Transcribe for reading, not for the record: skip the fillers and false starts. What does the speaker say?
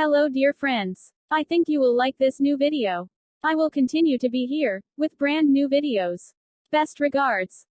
Hello dear friends. I think you will like this new video. I will continue to be here, with brand new videos. Best regards.